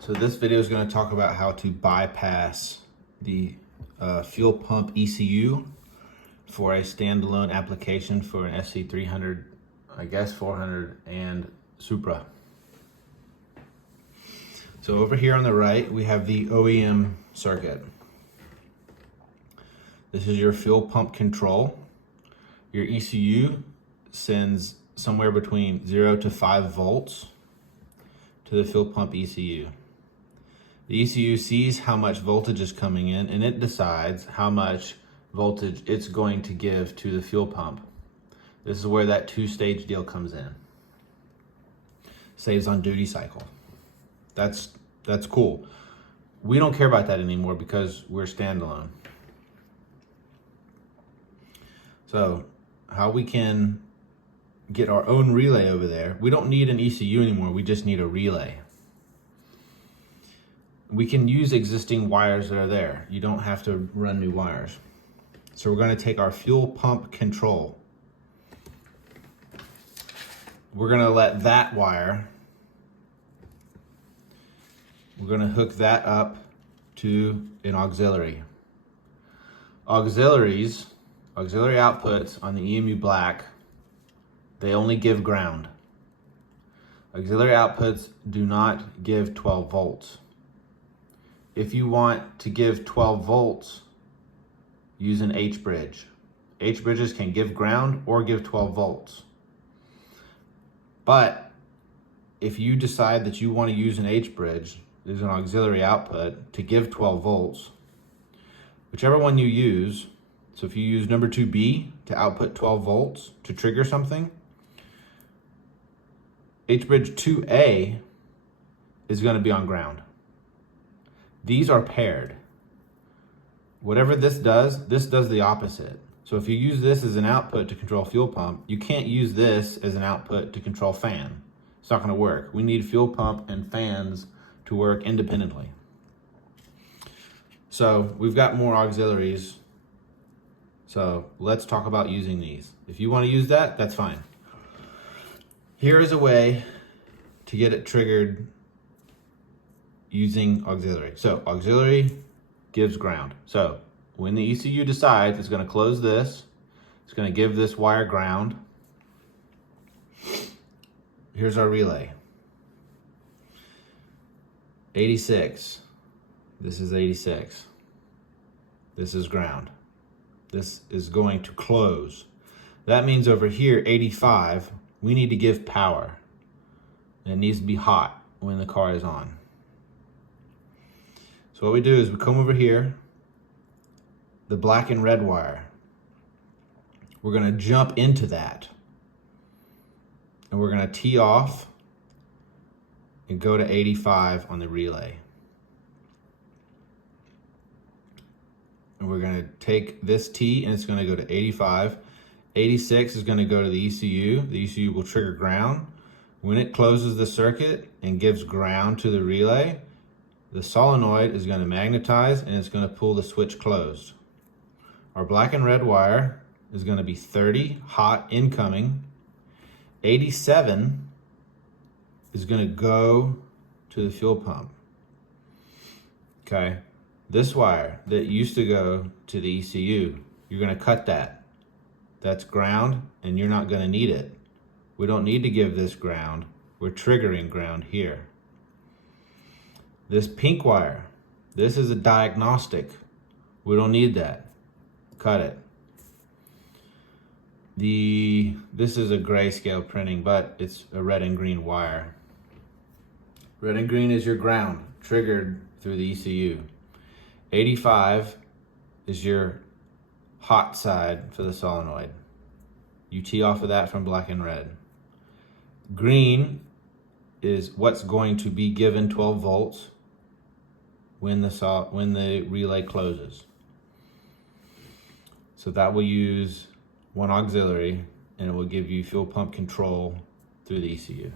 So this video is going to talk about how to bypass the fuel pump ECU for a standalone application for an Sc300, I guess 400 and Supra. So over here on the right, we have the OEM circuit. This is your fuel pump control. Your ECU sends somewhere between 0 to 5 volts to the fuel pump ECU. The ECU sees how much voltage is coming in and it decides how much voltage it's going to give to the fuel pump. This is where that two-stage deal comes in. Saves on duty cycle. That's cool. We don't care about that anymore because we're standalone. So how we can get our own relay over there, we don't need an ECU anymore, we just need a relay. We can use existing wires that are there. You don't have to run new wires. So we're going to take our fuel pump control. We're going to let that wire, we're going to hook that up to an auxiliary. Auxiliary outputs on the EMU black, they only give ground. Auxiliary outputs do not give 12 volts. If you want to give 12 volts, use an H bridge. H bridges can give ground or give 12 volts. But if you decide that you want to use an H bridge, there's an auxiliary output to give 12 volts. Whichever one you use, so if you use number 2B to output 12 volts to trigger something, H bridge 2A is going to be on ground. These are paired. Whatever this does the opposite. So if you use this as an output to control fuel pump, you can't use this as an output to control fan. It's not going to work. We need fuel pump and fans to work independently. So we've got more auxiliaries. So let's talk about using these. If you want to use that, that's fine. Here is a way to get it triggered using auxiliary. So auxiliary gives ground. So when the ECU decides it's going to close this, it's going to give this wire ground. Here's our relay. 86. This is 86. This is ground. This is going to close. That means over here, 85, we need to give power. And it needs to be hot when the car is on. So what we do is we come over here, the black and red wire. We're going to jump into that. And we're going to tee off and go to 85 on the relay. And we're going to take this T and it's going to go to 85. 86 is going to go to the ECU. The ECU will trigger ground. When it closes the circuit and gives ground to the relay, the solenoid is going to magnetize and it's going to pull the switch closed. Our black and red wire is going to be 30 hot incoming. 87 is going to go to the fuel pump. Okay, this wire that used to go to the ECU, you're going to cut that. That's ground and you're not going to need it. We don't need to give this ground. We're triggering ground here. This pink wire, this is a diagnostic. We don't need that. Cut it. This is a grayscale printing, but it's a red and green wire. Red and green is your ground, triggered through the ECU. 85 is your hot side for the solenoid. You tee off of that from black and red. Green is what's going to be given 12 volts when the relay closes. So that will use one auxiliary and it will give you fuel pump control through the ECU.